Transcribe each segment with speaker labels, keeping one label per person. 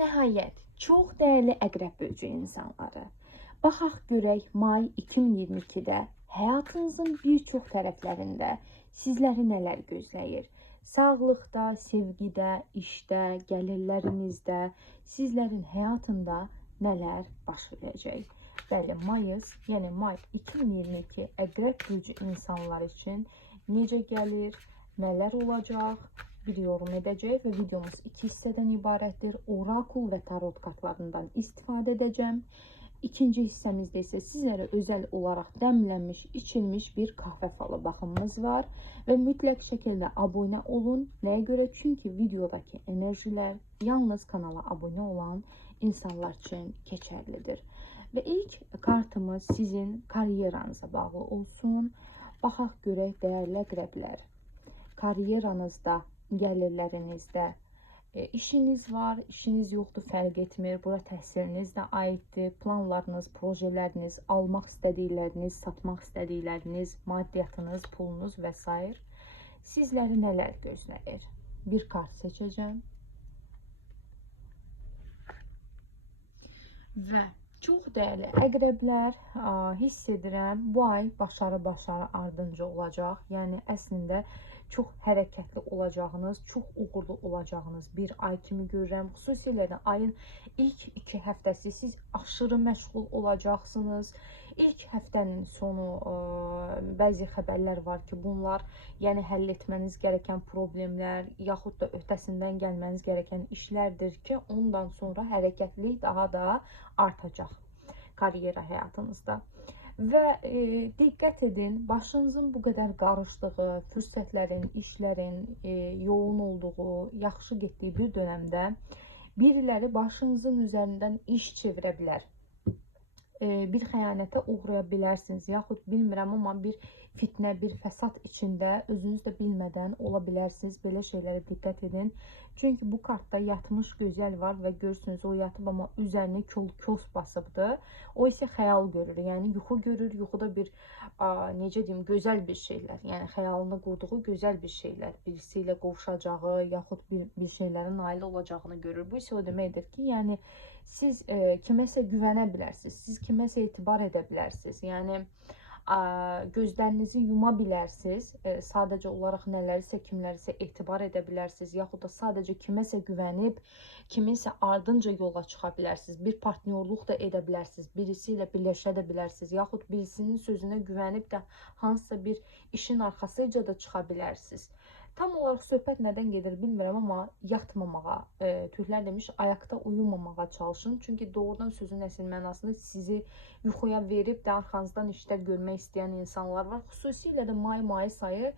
Speaker 1: nəhayət, çox dəyərli əqrəb bölgü insanları. Baxaq görək may 2022-də həyatınızın bir çox tərəflərində sizləri nələr gözləyir? Sağlıqda, sevgidə, işdə, gəlirlərinizdə, sizlərin həyatında nələr baş verəcək? Bəli, mayıs, yəni may 2022 əqrəb bölgü insanlar üçün necə gəlir, nələr olacaq? Bir yorum edəcək və videomuz iki hissədən ibarətdir. Orakul və tarot kartlarından istifadə edəcəm. İkinci hissəmizdə isə sizlərə özəl olaraq dəmlənmiş, içilmiş bir qəhvə falı baxımımız var və mütləq şəkildə abunə olun. Nəyə görə? Çünki videodakı enerjilər yalnız kanala abunə olan insanlar üçün keçərlidir. Və ilk kartımız sizin karyeranıza bağlı olsun. Baxaq görək dəyərli əqrəblər. Karyeranızda gəlirlərinizdə e, işiniz var, işiniz yoxdur, fərq etmir. Bura təhsiliniz də aiddir. Planlarınız, projeləriniz, almaq istədikləriniz, satmaq istədikləriniz, maddiyyatınız, pulunuz və s. sizləri nələr gözləyir? Bir kart seçəcəm. Və çox dəyərli əqrəblər, hiss edirəm, bu ay başarı-başarı ardınca olacaq. Yəni əslində çox hərəkətli olacağınız, çox uğurlu olacağınız bir ay kimi görürəm. Xüsusilə də ayın ilk 2 həftəsi siz aşırı məşğul olacaqsınız. İlk həftənin sonu ə, bəzi xəbərlər var ki, bunlar yəni həll etməniz gərəkən problemlər, yaxud da öhdəsindən gəlməniz gərəkən işlərdir ki, ondan sonra hərəkətlilik daha da artacaq karyera həyatınızda. Və e, diqqət edin, başınızın bu qədər qarışdığı, fürsətlərin, işlərin e, yoğun olduğu, yaxşı getdiyi bir dönəmdə biriləri başınızın üzərindən iş çevirə bilər. E, bir xəyanətə uğraya bilərsiniz, yaxud bilmirəm, amma bir fitnə, bir fəsad içində özünüz də bilmədən ola bilərsiniz. Belə şeylərə diqqət edin. Çünki bu kartda yatmış gözəl var və görürsünüz o yatıb amma üzərini kol kos basıbdır. O isə xəyal görür. Yəni yuxu görür. Yuxuda bir a, necə deyim, gözəl bir şeylər. Yəni xəyalında qurduğu gözəl bir şeylər. Birisi ilə qovuşacağı, yaxud bir, bir şeylərin nail olacağını görür. Bu isə o deməkdir ki, yəni siz e, kiməsə güvənə bilərsiniz. Siz kiməsə etibar edə bilərsiniz. Yəni gözlərinizi yuma bilərsiniz. E, sadəcə olaraq nələrisə, kimlərisə etibar edə bilərsiniz, yaxud da sadəcə kiməsə güvənib, kiminsə ardınca yola çıxa bilərsiniz. Bir partnyorluq da edə bilərsiniz, birisi ilə birləşə də bilərsiniz, yaxud birisinin sözünə güvənib də hansısa bir işin arxasıca da çıxa bilərsiniz. Tam olaraq söhbət nədən gedir bilmirəm, amma yatmamağa, e, türklər demiş, ayaqda uyumamağa çalışın. Çünki doğrudan sözün əsl mənasında sizi yuxuya verib də arxanızdan işlər görmək istəyən insanlar var. Xüsusilə də may mayı sayı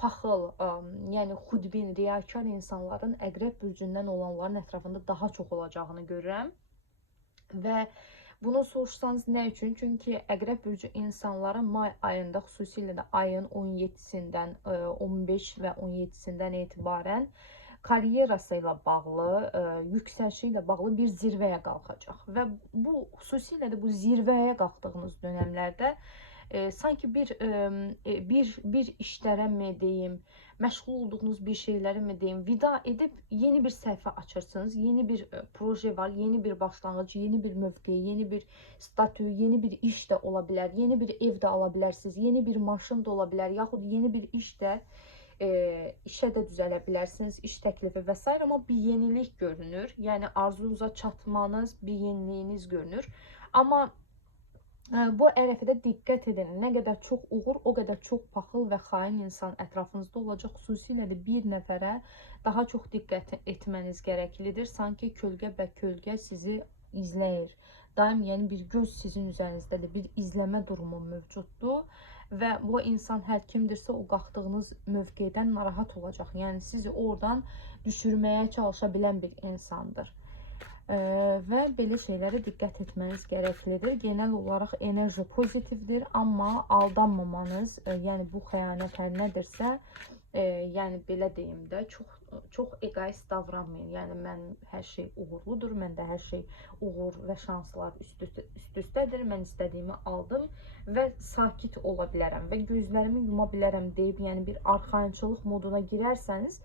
Speaker 1: paxıl, ə, yəni xudbin, riyakar insanların əqrəb bürcündən olanların ətrafında daha çox olacağını görürəm. Və Bunu soruşsanız nə üçün? Çünki Əqrəb bürcü insanları may ayında, xüsusilə də ayın 17-sindən, 15 e, və 17-sindən etibarən karyerası ilə bağlı, e, yüksəlişi ilə bağlı bir zirvəyə qalxacaq. Və bu xüsusilə də bu zirvəyə qalxdığınız dönəmlərdə e, sanki bir e, bir bir işlərə mi deyim, məşğul olduğunuz bir şeyləri mi deyim, vida edib yeni bir səhifə açırsınız. Yeni bir e, proje var, yeni bir başlanğıc, yeni bir mövqe, yeni bir statü, yeni bir iş də ola bilər, yeni bir ev də ala bilərsiniz, yeni bir maşın da ola bilər, yaxud yeni bir iş də e, işə də düzələ bilərsiniz, iş təklifi və s. amma bir yenilik görünür. Yəni arzunuza çatmanız, bir yeniliyiniz görünür. Amma bu ərəfədə diqqət edin. Nə qədər çox uğur, o qədər çox paxıl və xain insan ətrafınızda olacaq. Xüsusilə də bir nəfərə daha çox diqqət etməniz gərəklidir. Sanki kölgə və kölgə sizi izləyir. Daim yəni bir göz sizin üzərinizdə bir izləmə durumu mövcuddur və bu insan hər kimdirsə o qalxdığınız mövqedən narahat olacaq. Yəni sizi oradan düşürməyə çalışa bilən bir insandır və belə şeylərə diqqət etməniz gərəklidir. Genel olaraq enerji pozitivdir, amma aldanmamanız, e, yəni bu xəyanət hər nədirsə, e, yəni belə deyim də, çox çox egoist davranmayın. Yəni mən hər şey uğurludur, məndə hər şey uğur və şanslar üst-üstə üst-üstədir. Mən istədiyimi aldım və sakit ola bilərəm və gözlərimi yuma bilərəm deyib, yəni bir arxayınçılıq moduna girərsəniz,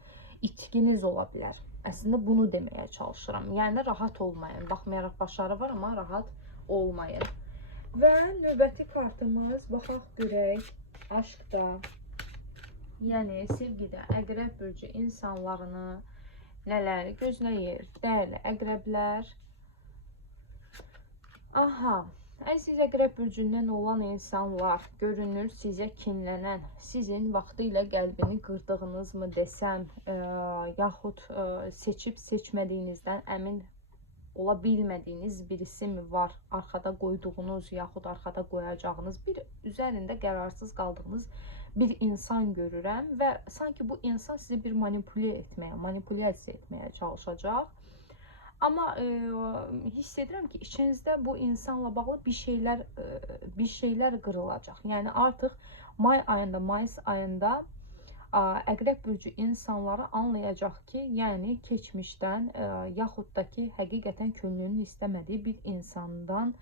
Speaker 1: itkiniz ola bilər. Əslində bunu deməyə çalışıram. Yəni rahat olmayın. Baxmayaraq başarı var, amma rahat olmayın. Və növbəti kartımız baxaq görək aşqda, yəni sevgidə əqrəb bürcü insanlarını nələr gözləyir? Dəyərli əqrəblər. Aha, Əziz əqrəb bürcündən olan insanlar görünür sizə kinlənən, sizin vaxtı ilə qəlbini qırdığınız mı desəm, ə, yaxud ə, seçib seçmədiyinizdən əmin ola bilmədiyiniz birisi mi var? Arxada qoyduğunuz yaxud arxada qoyacağınız bir üzərində qərarsız qaldığınız bir insan görürəm və sanki bu insan sizi bir manipulə etməyə, manipulyasiya etməyə çalışacaq. Amma e, hiss edirəm ki, içinizdə bu insanla bağlı bir şeylər e, bir şeylər qırılacaq. Yəni artıq may ayında, mayıs ayında ə, Əqrəb bürcü insanları anlayacaq ki, yəni keçmişdən ə, yaxud da ki, həqiqətən könlünün istəmədiyi bir insandan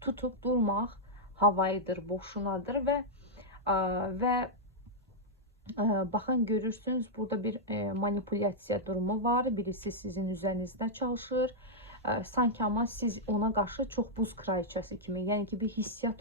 Speaker 1: tutub durmaq havayıdır, boşunadır və ə, və baxın görürsünüz burada bir ə, manipulyasiya durumu var. Birisi sizin üzərinizdə çalışır. Ə, sanki amma siz ona qarşı çox buz kraliçası kimi, yəni ki bir hissiyat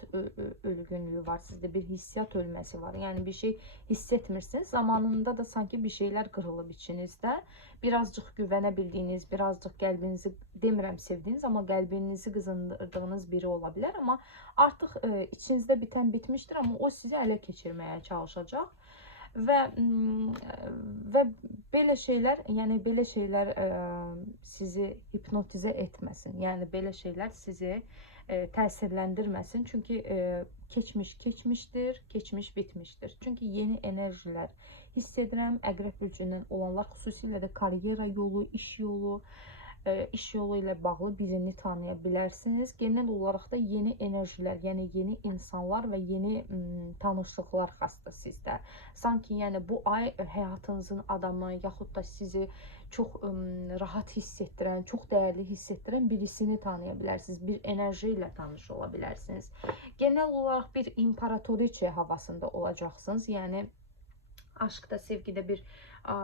Speaker 1: ölgünlüyü var sizdə, bir hissiyat ölməsi var. Yəni bir şey hiss etmirsiniz. Zamanında da sanki bir şeylər qırılıb içinizdə. Birazcıq güvənə bildiyiniz, birazcıq qəlbinizi demirəm sevdiyiniz, amma qəlbinizi qızındırdığınız biri ola bilər, amma artıq ə, içinizdə bitən bitmişdir, amma o sizi ələ keçirməyə çalışacaq və mm, və belə şeylər, yəni belə şeylər ə, sizi hipnotizə etməsin. Yəni belə şeylər sizi ə, təsirləndirməsin. Çünki ə, keçmiş keçmişdir, keçmiş bitmişdir. Çünki yeni enerjilər hiss edirəm. Əqrəb bürcündən olanlar xüsusilə də karyera yolu, iş yolu, ə, iş yolu ilə bağlı birini tanıya bilərsiniz. Genel olaraq da yeni enerjilər, yəni yeni insanlar və yeni tanışlıqlar xastır sizdə. Sanki yəni bu ay həyatınızın adamı yaxud da sizi çox ə, rahat hiss etdirən, çox dəyərli hiss etdirən birisini tanıya bilərsiniz. Bir enerji ilə tanış ola bilərsiniz. Genel olaraq bir imperatoriçe havasında olacaqsınız. Yəni aşqda, sevgidə bir ə,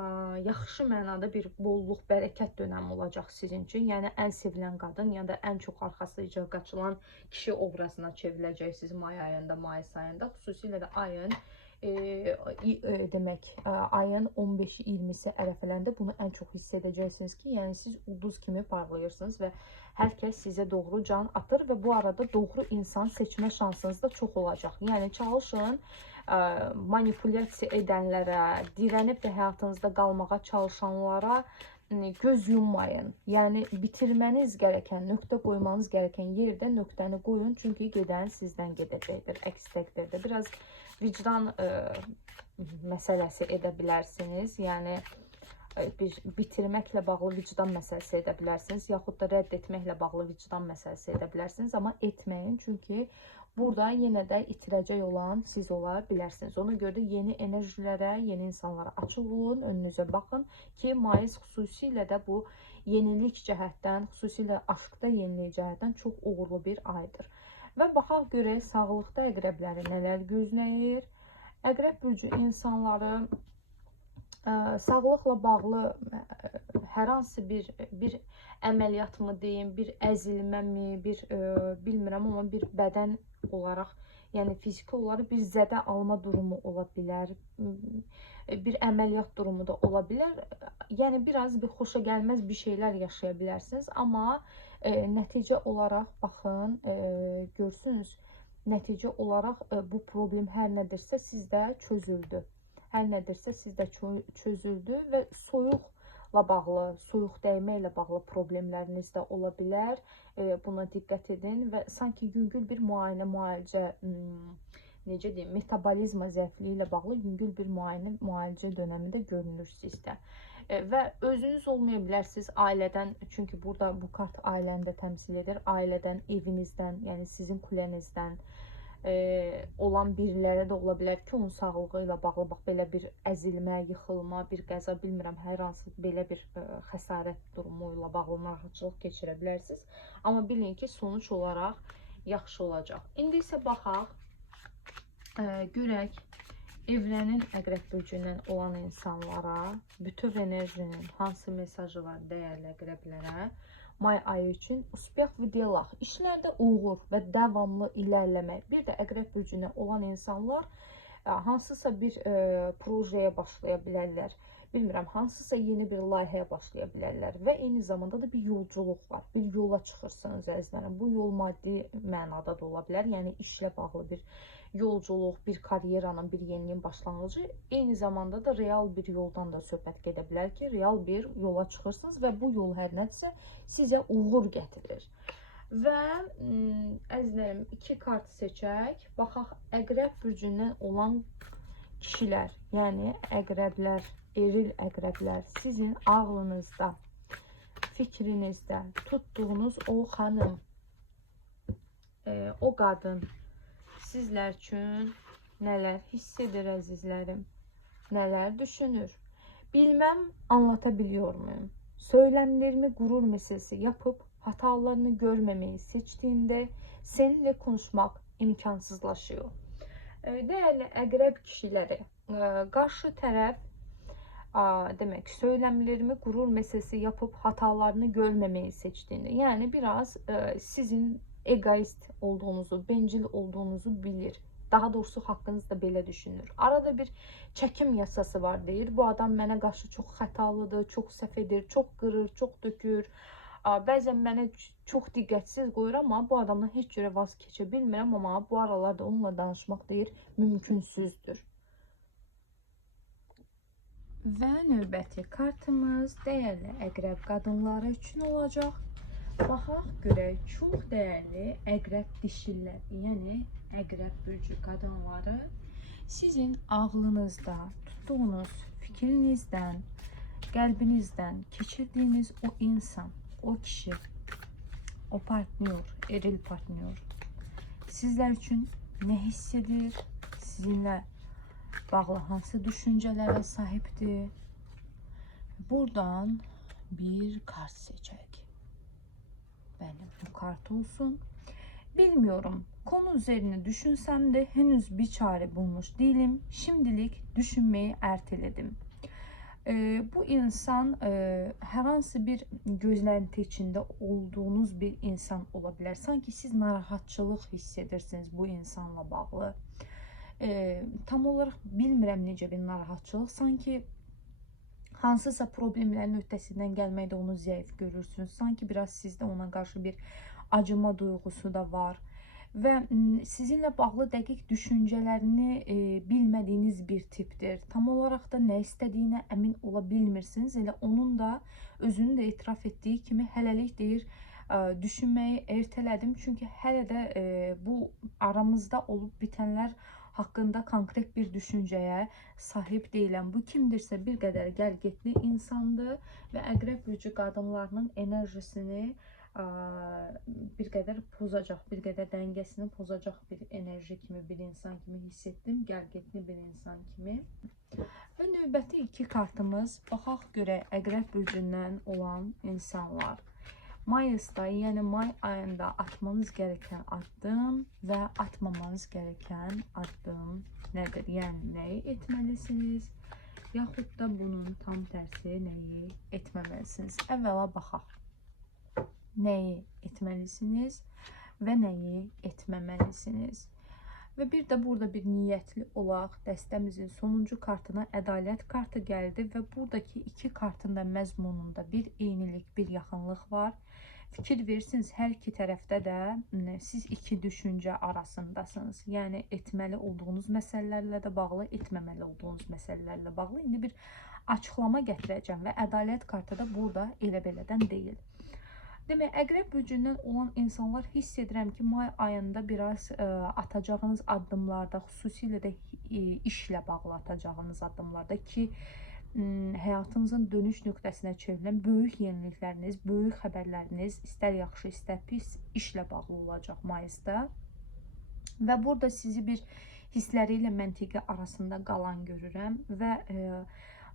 Speaker 1: yaxşı mənada bir bolluq, bərəkət dönəmi olacaq sizin üçün. Yəni ən sevilən qadın, ya da ən çox arxasıca qaçılan kişi obrazına çevriləcəksiniz may ayında, mayıs ayında, xüsusilə də ayın e, e, demək, ə, ayın 15-i 20-si ərəfələndə bunu ən çox hiss edəcəksiniz ki, yəni siz ulduz kimi parlayırsınız və hər kəs sizə doğru can atır və bu arada doğru insan seçmə şansınız da çox olacaq. Yəni çalışın manipulyasiya edənlərə, dirənib də həyatınızda qalmağa çalışanlara ə, göz yummayın. Yəni bitirməniz gərəkən, nöqtə qoymanız gərəkən yerdə nöqtəni qoyun, çünki gedən sizdən gedəcəkdir. Əks təqdirdə biraz vicdan ə, məsələsi edə bilərsiniz. Yəni ə, bir bitirməklə bağlı vicdan məsələsi edə bilərsiniz, yaxud da rədd etməklə bağlı vicdan məsələsi edə bilərsiniz, amma etməyin, çünki burada yenə də itirəcək olan siz ola bilərsiniz. Ona görə də yeni enerjilərə, yeni insanlara açıq olun, önünüzə baxın ki, mayıs xüsusilə də bu yenilik cəhətdən, xüsusilə aşqda yenilik cəhətdən çox uğurlu bir aydır. Və baxaq görək sağlıqda əqrəbləri nələr gözləyir. Əqrəb bürcü insanları ə, sağlıqla bağlı ə, hər hansı bir bir əməliyyatmı deyim, bir əzilməmi, bir ə, bilmirəm, amma bir bədən olaraq, yəni fiziki olaraq bir zədə alma durumu ola bilər. Bir əməliyyat durumu da ola bilər. Yəni biraz bir xoşa gəlməz bir şeylər yaşaya bilərsiniz, amma ə, nəticə olaraq baxın, ə, görsünüz, nəticə olaraq ə, bu problem hər nədirsə sizdə çözüldü hər nədirsə sizdə çö- çözüldü və soyuqla bağlı, soyuq dəymə ilə bağlı problemləriniz də ola bilər. E, buna diqqət edin və sanki yüngül bir müayinə, müalicə, necə deyim, metabolizma zəifliyi ilə bağlı yüngül bir müayinə, müalicə dönəmi də görünür sizdə. E, və özünüz olmaya bilərsiniz ailədən, çünki burada bu kart ailəni də təmsil edir. Ailədən, evinizdən, yəni sizin kulənizdən, e, olan birilərə də ola bilər ki, onun sağlığı ilə bağlı bax belə bir əzilmə, yıxılma, bir qəza, bilmirəm, hər hansı belə bir ə, xəsarət durumu ilə bağlı narahatçılıq keçirə bilərsiniz. Amma bilin ki, sonuç olaraq yaxşı olacaq. İndi isə baxaq, ə, görək Evlənin əqrəb bürcündən olan insanlara bütöv enerjinin hansı mesajı var dəyərli əqrəblərə? May ayı üçün uspeh və delaq, işlərdə uğur və davamlı ilərləmək. Bir də əqrəb bürcündə olan insanlar ə, hansısa bir ə, projeye başlaya bilərlər. Bilmirəm, hansısa yeni bir layihəyə başlaya bilərlər və eyni zamanda da bir yolculuq var. Bir yola çıxırsınız əzizlərim. Bu yol maddi mənada da ola bilər, yəni işlə bağlı bir yolculuq, bir karyeranın, bir yeniyin başlanğıcı, eyni zamanda da real bir yoldan da söhbət gedə bilər ki, real bir yola çıxırsınız və bu yol hər nədirsə sizə uğur gətirir. Və əzizlərim, iki kart seçək. Baxaq əqrəb bürcündən olan kişilər, yəni əqrəblər, eril əqrəblər sizin ağlınızda, fikrinizdə tutduğunuz o xanım, e, o qadın sizlər üçün nələr hiss edir əzizlərim, nələr düşünür? Bilmem anlatabiliyor muyum? Söylemlerimi gurur meselesi yapıp hatalarını görmemeyi seçtiğinde seninle konuşmak imkansızlaşıyor. E, Değerli əqrəb kişiləri, e, qarşı tərəf a, demek söylemlerimi gurur meselesi yapıp hatalarını görmemeyi seçtiğinde yani biraz e, sizin egoist olduğunuzu, bencil olduğunuzu bilir. Daha doğrusu haqqınızda belə düşünür. Arada bir çəkim yasası var deyir. Bu adam mənə qarşı çox xətalıdır, çox səhv edir, çox qırır, çox dökür. Bəzən mənə çox diqqətsiz qoyur amma bu adamdan heç cürə vaz keçə bilmirəm amma bu aralarda onunla danışmaq deyir mümkünsüzdür. Və növbəti kartımız dəyərli əqrəb qadınları üçün olacaq. Baxaq görək çox dəyərli əqrəb dişillər, yəni əqrəb bürcü qadınları sizin ağlınızda tutduğunuz fikrinizdən, qəlbinizdən keçirdiyiniz o insan, o kişi, o partnyor, eril partnyor sizlər üçün nə hiss edir? Sizinlə bağlı hansı düşüncələrə sahibdir? Buradan bir kart seçək. Benim bu kart olsun. Bilmiyorum. Konu üzerine düşünsem de henüz bir çare bulmuş değilim. Şimdilik düşünmeyi erteledim. Ee, bu insan e, hər hansı bir gözlenti içinde olduğunuz bir insan olabilir. Sanki siz narahatçılıq hiss edirsiniz bu insanla bağlı. Ee, tam olarak bilmirəm necə bir narahatçılıq. Sanki hansısa problemlərin öhdəsindən gəlməkdə onu zəif görürsünüz. Sanki biraz sizdə ona qarşı bir acıma duyğusu da var və sizinlə bağlı dəqiq düşüncələrini e, bilmədiyiniz bir tipdir. Tam olaraq da nə istədiyinə əmin ola bilmirsiniz. Elə onun da özünün də etiraf etdiyi kimi hələlik deyir, ə, düşünməyi ertələdim. Çünki hələ də e, bu aramızda olub bitənlər haqqında konkret bir düşüncəyə sahib deyiləm. Bu kimdirsə bir qədər gəlgetli insandır və əqrəb bürcü qadınlarının enerjisini ə, bir qədər pozacaq, bir qədər dəngesini pozacaq bir enerji kimi, bir insan kimi hiss etdim, gəlgetli bir insan kimi. Və növbəti iki kartımız baxaq görək əqrəb bürcündən olan insanlar. Mayısda, yəni may ayında atmanız gereken addım və atmamanız gereken addım nədir? Yəni nəyi etməlisiniz? Yaxud da bunun tam tərsi nəyi etməməlisiniz? Əvvəla baxaq. Nəyi etməlisiniz və nəyi etməməlisiniz? Və bir də burada bir niyyətli olaq. Dəstəmizin sonuncu kartına ədalət kartı gəldi və buradakı iki kartın da məzmununda bir eynilik, bir yaxınlıq var. Fikir verirsiniz, hər iki tərəfdə də m, siz iki düşüncə arasındasınız. Yəni etməli olduğunuz məsələlərlə də bağlı, etməməli olduğunuz məsələlərlə bağlı. İndi bir açıqlama gətirəcəm və ədalət kartı da burada elə belədən deyil. Demək, əqrəb bürcündən olan insanlar hiss edirəm ki, may ayında biraz ə, atacağınız addımlarda, xüsusilə də ə, işlə bağlı atacağınız addımlarda ki, m, həyatınızın dönüş nöqtəsinə çevrilən böyük yenilikləriniz, böyük xəbərləriniz, istər yaxşı, istər pis işlə bağlı olacaq mayısda. Və burada sizi bir hissləri ilə məntiqi arasında qalan görürəm və e,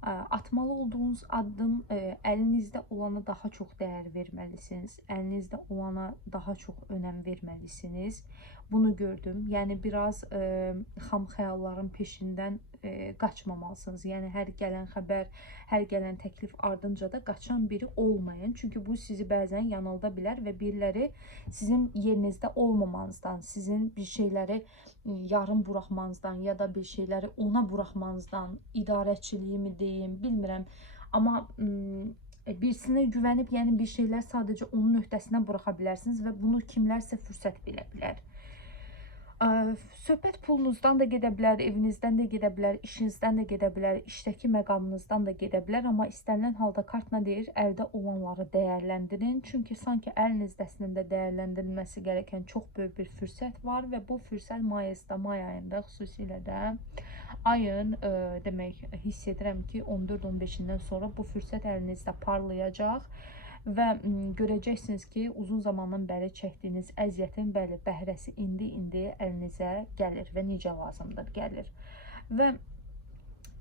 Speaker 1: atmalı olduğunuz addım ə, əlinizdə olana daha çox dəyər verməlisiniz. Əlinizdə olana daha çox önəm verməlisiniz. Bunu gördüm. Yəni biraz ə, xam xəyalların peşindən e, qaçmamalısınız. Yəni hər gələn xəbər, hər gələn təklif ardınca da qaçan biri olmayın. Çünki bu sizi bəzən yanılda bilər və biriləri sizin yerinizdə olmamanızdan, sizin bir şeyləri ıı, yarım buraxmanızdan ya da bir şeyləri ona buraxmanızdan, idarəçiliyi mi deyim, bilmirəm. Amma e, birisinə güvənib, yəni bir şeylər sadəcə onun öhdəsinə buraxa bilərsiniz və bunu kimlərsə fürsət bilə bilər. Söhbət pulunuzdan da gedə bilər, evinizdən də gedə bilər, işinizdən də gedə bilər, işdəki məqamınızdan da gedə bilər, amma istənilən halda kart nə deyir? Əldə olanları dəyərləndirin. Çünki sanki əliniz əslində dəyərləndirilməsi gərəkən çox böyük bir fürsət var və bu fürsət mayısda, may ayında xüsusilə də ayın ə, demək hiss edirəm ki, 14-15-dən sonra bu fürsət əlinizdə parlayacaq və görəcəksiniz ki, uzun zamandan bəri çəkdiyiniz əziyyətin bəli bəhrəsi indi-indi əlinizə gəlir və necə lazımdır gəlir. Və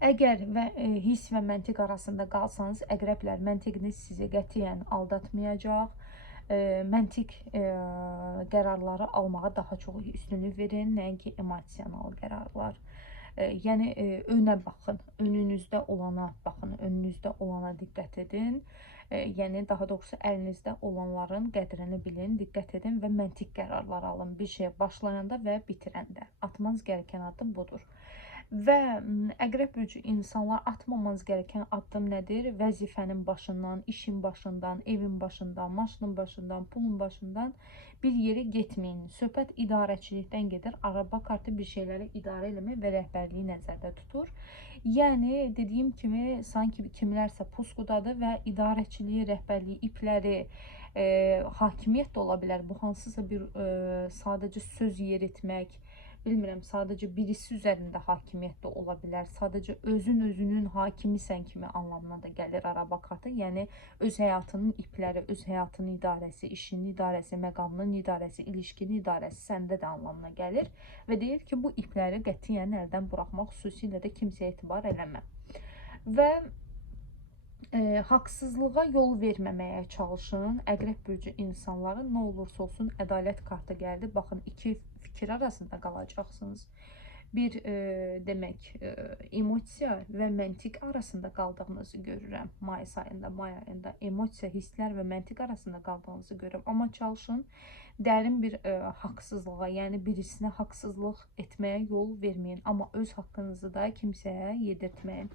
Speaker 1: əgər və e, hiss və məntiq arasında qalsanız, əqrəblər məntiqiniz sizi qətiyyən aldatmayacaq. E, məntiq e, qərarları almağa daha çox üstünlük verin, nəinki emosional qərarlar. E, yəni e, önə baxın, önünüzdə olana baxın, önünüzdə olana diqqət edin. E, yəni daha doğrusu əlinizdə olanların qədrini bilin, diqqət edin və məntiq qərarlar alın bir şeyə başlayanda və bitirəndə. Atmanız gərəkən addım budur. Və əqrəb bürcü insanlar atmamanız gərəkən addım nədir? Vəzifənin başından, işin başından, evin başından, maşının başından, pulun başından bir yerə getməyin. Söhbət idarəçilikdən gedir. Araba kartı bir şeyləri idarə eləmək və rəhbərliyi nəzərdə tutur. Yəni dediyim kimi sanki kimlərsə puskudadır və idarəçiliyi, rəhbərliyi, ipləri, e, hakimiyyət də ola bilər. Bu hansısa bir e, sadəcə söz yeritmək, bilmirəm, sadəcə birisi üzərində hakimiyyət də ola bilər. Sadəcə özün özünün hakimisən kimi anlamına da gəlir araba kartı. Yəni öz həyatının ipləri, öz həyatının idarəsi, işinin idarəsi, məqamının idarəsi, ilişkinin idarəsi səndə də anlamına gəlir və deyir ki, bu ipləri qətiyyən əldən buraxmaq, xüsusilə də kimsəyə etibar eləmə. Və e, haqsızlığa yol verməməyə çalışın. Əqrəb bürcü insanları nə olursa olsun ədalət kartı gəldi. Baxın, iki fikir arasında qalacaqsınız. Bir e, demək, e, emosiya və məntiq arasında qaldığınızı görürəm. May ayında, may ayında emosiya, hisslər və məntiq arasında qaldığınızı görürəm. Amma çalışın dərin bir e, haqsızlığa, yəni birisinə haqsızlıq etməyə yol verməyin, amma öz haqqınızı da kimsəyə yedirtməyin.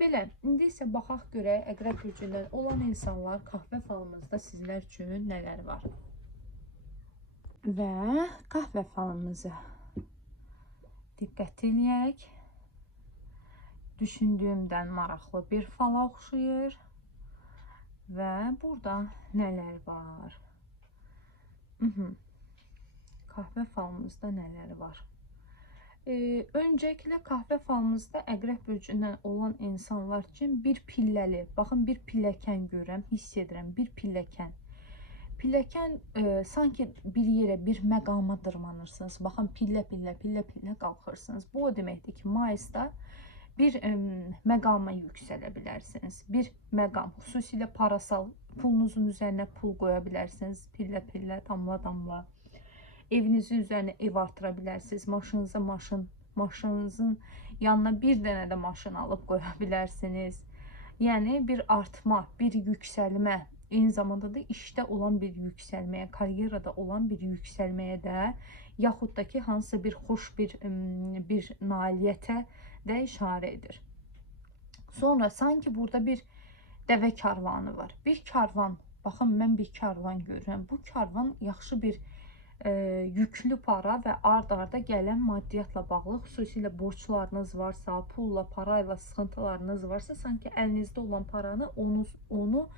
Speaker 1: Belə, indi isə baxaq görək əqrəb bürcündən olan insanlar qahvə falımızda sizlər üçün nələr var. Və qahvə falımızı diqqət eləyək. Düşündüyümdən maraqlı bir fala oxşayır. Və burada nələr var? Mhm. Qahvə falımızda nələr var? Ee, öncelikle kahve falımızda əqrəb bürcündən olan insanlar üçün bir pilləli, baxın bir pilləkən görürəm, hiss edirəm, bir pilləkən. Pilləkən e, sanki bir yerə, bir məqama dırmanırsınız. Baxın pillə pillə, pillə pillə qalxırsınız. Bu o deməkdir ki, Mayısda bir e, məqama yüksələ bilərsiniz. Bir məqam, xüsusilə parasal pulunuzun üzərinə pul qoya bilərsiniz. Pillə pillə, damla damla Evinizin üzərinə ev artıra bilərsiniz. Maşınınıza maşın, maşınınızın yanına bir dənə də maşın alıb qoya bilərsiniz. Yəni bir artma, bir yüksəlmə, eyni zamanda da işdə olan bir yüksəlməyə, karyerada olan bir yüksəlməyə də, yaxud da ki, hansısa bir xoş bir bir nailiyyətə də işarə edir. Sonra sanki burada bir dəvə karvanı var. Bir karvan, baxın mən bir karvan görürəm. Bu karvan yaxşı bir e, yüklü para və ard-arda gələn maddiyyatla bağlı, xüsusilə borclarınız varsa, pulla, parayla sıxıntılarınız varsa, sanki əlinizdə olan paranı onu onu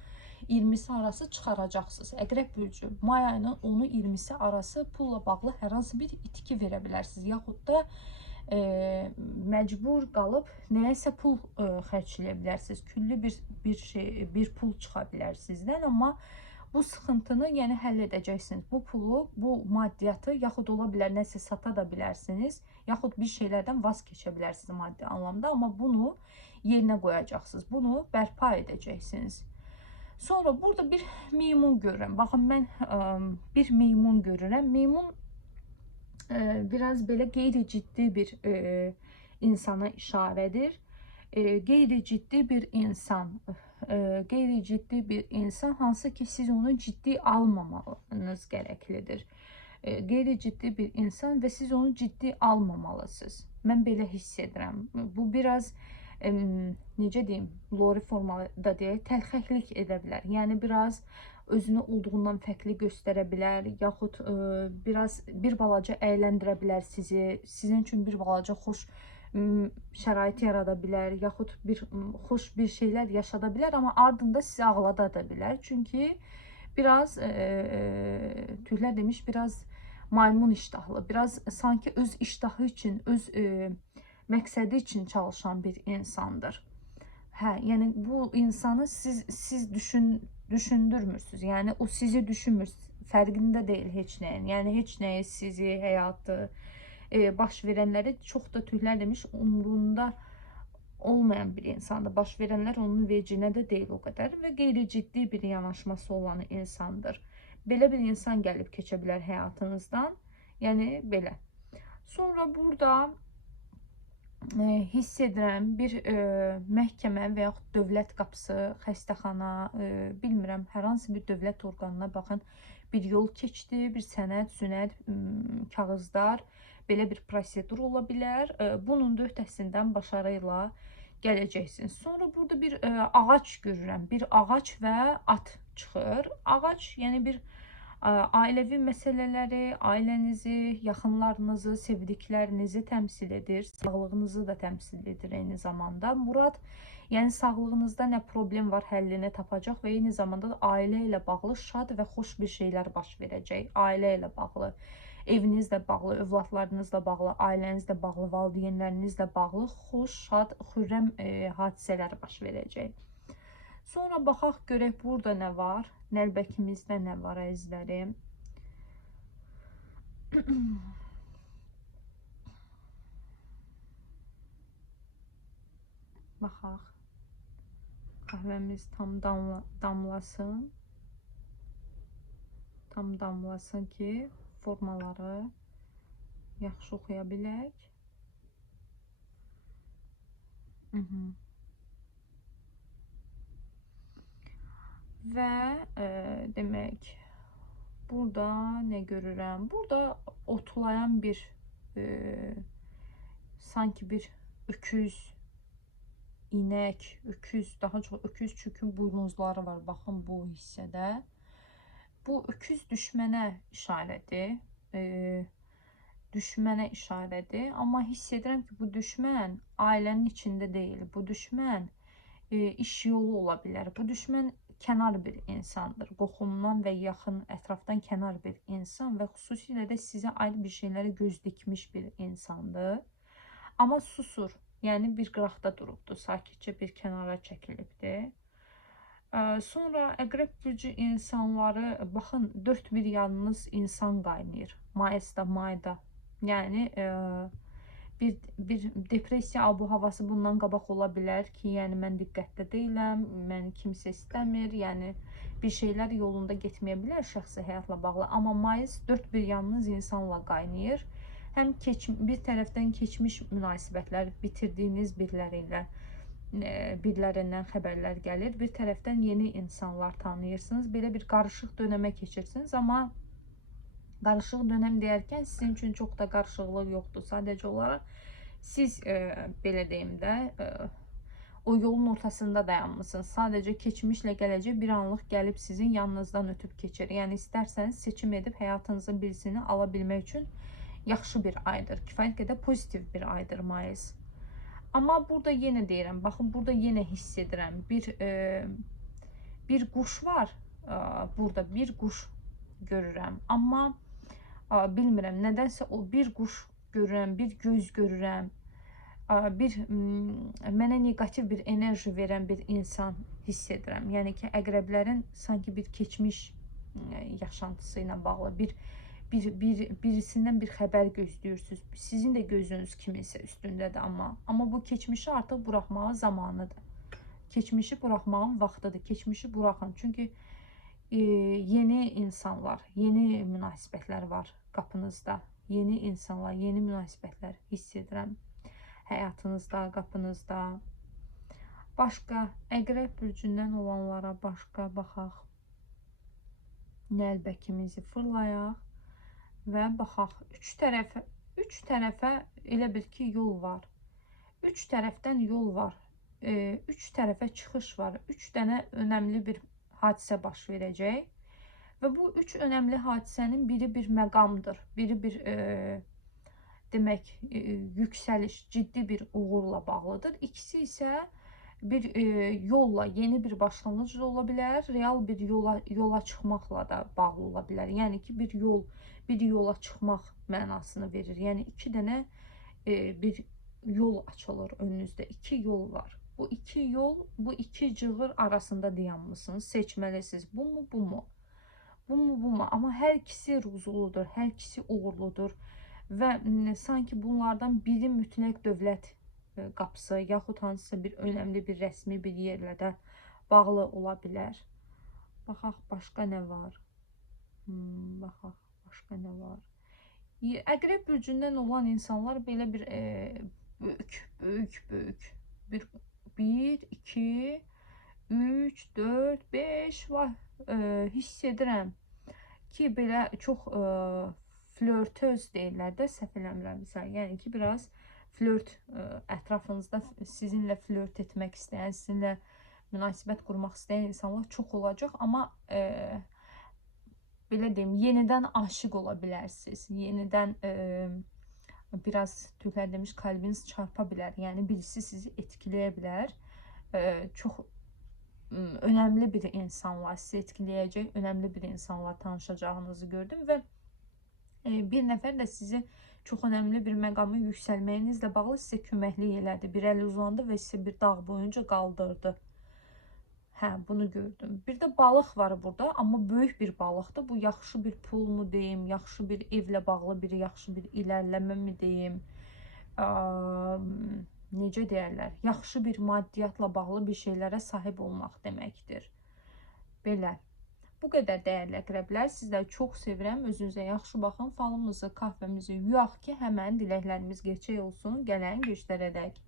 Speaker 1: 20-si arası çıxaracaqsınız. Əqrəb bürcü may ayının 10-u 20-si arası pulla bağlı hər hansı bir itki verə bilərsiniz, yaxud da e, məcbur qalıb nəyəsə pul e, xərcləyə bilərsiniz. Küllü bir bir şey, bir pul çıxa bilər sizdən, amma bu sıxıntını yəni həll edəcəksiniz. Bu pulu, bu maddiyyatı yaxud ola bilər nəsə sata da bilərsiniz, yaxud bir şeylərdən vaz keçə bilərsiniz maddi anlamda, amma bunu yerinə qoyacaqsınız. Bunu bərpa edəcəksiniz. Sonra burada bir meymun görürəm. Baxın mən ə, bir meymun görürəm. Meymun ə, biraz belə qeyri-ciddi bir ə, insana işarədir. E, qeyri-ciddi bir insan, e, qeyri-ciddi bir insan hansı ki siz onu ciddi almamanız gərəklidir. E, qeyri-ciddi bir insan və siz onu ciddi almamalısınız. Mən belə hiss edirəm. Bu biraz e, necə deyim, lori formada deyək, təlxəklik edə bilər. Yəni biraz özünü olduğundan fərqli göstərə bilər, yaxud ə, biraz bir balaca əyləndirə bilər sizi, sizin üçün bir balaca xoş ə, şərait yarada bilər, yaxud bir ə, xoş bir şeylər yaşada bilər, amma ardında sizi ağlada da bilər. Çünki biraz ə, ə, tüylər demiş, biraz maymun iştahlı, biraz sanki öz iştahı üçün, öz ə, məqsədi üçün çalışan bir insandır. Hə, yəni bu insanı siz siz düşün düşündürmürsünüz. Yəni o sizi düşünmür. Fərqində deyil heç nəyin. Yəni heç nəyi sizi, həyatı, e, baş verənləri çox da tühlər demiş umrunda olmayan bir insandır. Baş verənlər onun vecinə də deyil o qədər və qeyri-ciddi bir yanaşması olan insandır. Belə bir insan gəlib keçə bilər həyatınızdan. Yəni belə. Sonra burada hiss edirəm bir e, məhkəmə və yaxud dövlət qapısı, xəstəxana, e, bilmirəm, hər hansı bir dövlət orqanına baxın, bir yol keçdi, bir sənəd, sünəd, kağızlar, belə bir prosedur ola bilər. E, bunun da öhdəsindən başarı ilə gələcəksiniz. Sonra burada bir e, ağac görürəm. Bir ağac və at çıxır. Ağac, yəni bir ailəvi məsələləri, ailənizi, yaxınlarınızı, sevdiklərinizi təmsil edir, sağlığınızı da təmsil edir eyni zamanda. Murad, yəni sağlığınızda nə problem var, həllini tapacaq və eyni zamanda da ailə ilə bağlı şad və xoş bir şeylər baş verəcək. Ailə ilə bağlı, evinizlə bağlı, övladlarınızla bağlı, ailənizlə bağlı, valideynlərinizlə bağlı xoş, şad, xürrəm e, hadisələr baş verəcək. Sonra baxaq görək burada nə var. Nəlbəkimizdə nə var əzizlərim. Baxaq. Qəhvəmiz tam damla, damlasın. Tam damlasın ki, formaları yaxşı oxuya bilək. Hı Və e, demək burada nə görürəm? Burada otlayan bir e, sanki bir öküz inək, öküz, daha çox öküz çünki buynuzları var. Baxın bu hissədə. Bu öküz düşmənə işarədir. E, düşmənə işarədir. Amma hiss edirəm ki, bu düşmən ailənin içində deyil. Bu düşmən e, iş yolu ola bilər. Bu düşmən kənar bir insandır. Qoxumdan və yaxın ətrafdan kənar bir insan və xüsusilə də sizə ayrı bir şeylərə göz dikmiş bir insandır. Amma susur. Yəni bir qıraqda durubdur, sakitcə bir kənara çəkilibdir. Sonra əqrəb burcu insanları baxın dörd bir yanınız insan qaynayır. Mayısda, mayda. Yəni e, bir, bir depressiya abu havası bundan qabaq ola bilər ki, yəni mən diqqətdə deyiləm, məni kimsə istəmir, yəni bir şeylər yolunda getməyə bilər şəxsi həyatla bağlı. Amma mayıs dörd bir yanınız insanla qaynayır. Həm keç, bir tərəfdən keçmiş münasibətlər, bitirdiyiniz biriləri ilə e, birilərindən xəbərlər gəlir. Bir tərəfdən yeni insanlar tanıyırsınız. Belə bir qarışıq dönəmə keçirsiniz, amma Qarışıq dönəm deyərkən sizin üçün çox da qarışıqlıq yoxdur. Sadəcə olaraq siz e, belə deyim də e, o yolun ortasında dayanmısınız. Sadəcə keçmişlə gələcək bir anlıq gəlib sizin yanınızdan ötüb keçir. Yəni istərsəniz seçim edib həyatınızın birisini ala bilmək üçün yaxşı bir aydır. Kifayət qədər pozitiv bir aydır mayıs. Amma burada yenə deyirəm, baxın burada yenə hiss edirəm. Bir e, bir quş var. E, burada bir quş görürəm. Amma bilmirəm, nədənsə o bir quş görürəm, bir göz görürəm, bir mənə neqativ bir enerji verən bir insan hiss edirəm. Yəni ki, əqrəblərin sanki bir keçmiş yaşantısı ilə bağlı bir bir, bir birisindən bir xəbər gözləyirsiniz. Sizin də gözünüz kiminsə üstündədir amma amma bu keçmişi artıq buraxmağa zamanıdır. Keçmişi buraxmağın vaxtıdır. Keçmişi buraxın. Çünki yeni insanlar, yeni münasibətlər var qapınızda. Yeni insanlar, yeni münasibətlər hiss edirəm. həyatınızda, qapınızda. Başqa əqrəb bürcündən olanlara başqa baxaq. Nəlbəkimizi fırlayaq və baxaq. Üç tərəfə, üç tərəfə elə bil ki, yol var. Üç tərəfdən yol var. Üç tərəfə çıxış var. Üç dənə önəmli bir hadisə baş verəcək. Və bu üç önəmli hadisənin biri bir məqamdır. Biri bir e, demək e, yüksəliş, ciddi bir uğurla bağlıdır. İkisi isə bir e, yolla, yeni bir başlanğıc da ola bilər, real bir yola yola çıxmaqla da bağlı ola bilər. Yəni ki, bir yol, bir yola çıxmaq mənasını verir. Yəni iki dənə e, bir yol açılır önünüzdə. İki yol var. Bu iki yol, bu iki cığır arasında dayanmısınız. Seçməlisiniz. Bu mu, bu mu? Bu mu, bu mu? Amma hər ikisi ruzuludur, hər ikisi uğurludur və m, sanki bunlardan biri mütləq dövlət e, qapısı yaxud hansısa bir önəmli bir rəsmi bir yerlə də bağlı ola bilər. Baxaq başqa nə var? Hmm, baxaq başqa nə var? Əqrəb bürcündən olan insanlar belə bir e, böyük, böyük, böyük bir 1 2 3 4 5 var. E, hiss edirəm ki, belə çox e, flörtöz deyirlər də, səhv eləmirəmsə. Yəni ki, biraz flört ə, ətrafınızda sizinlə flört etmək istəyən, sizinlə münasibət qurmaq istəyən insanlar çox olacaq, amma ə, belə deyim, yenidən aşiq ola bilərsiniz. Yenidən ə, biraz Türklər demiş kalbiniz çarpa bilər. Yəni birisi sizi etkiləyə bilər. Ə, çox önəmli bir insanla sizi etkiləyəcək, önəmli bir insanla tanışacağınızı gördüm və e, bir nəfər də sizi çox önəmli bir məqamı yüksəlməyinizlə bağlı sizə köməklik elədi. Bir əl uzandı və sizə bir dağ boyunca qaldırdı. Hə, bunu gördüm. Bir də balıq var burada, amma böyük bir balıqdır. Bu yaxşı bir pulmu deyim, yaxşı bir evlə bağlı bir yaxşı bir irəliləmə mi deyim? Ə, necə deyərlər? Yaxşı bir maddiyyatla bağlı bir şeylərə sahib olmaq deməkdir. Belə. Bu qədər dəyərli əqrəblər, sizləri çox sevirəm. Özünüzə yaxşı baxın. Falımızı, kahvemizi yuyaq ki, həmən diləklərimiz gerçək olsun. Gələn göstərədək.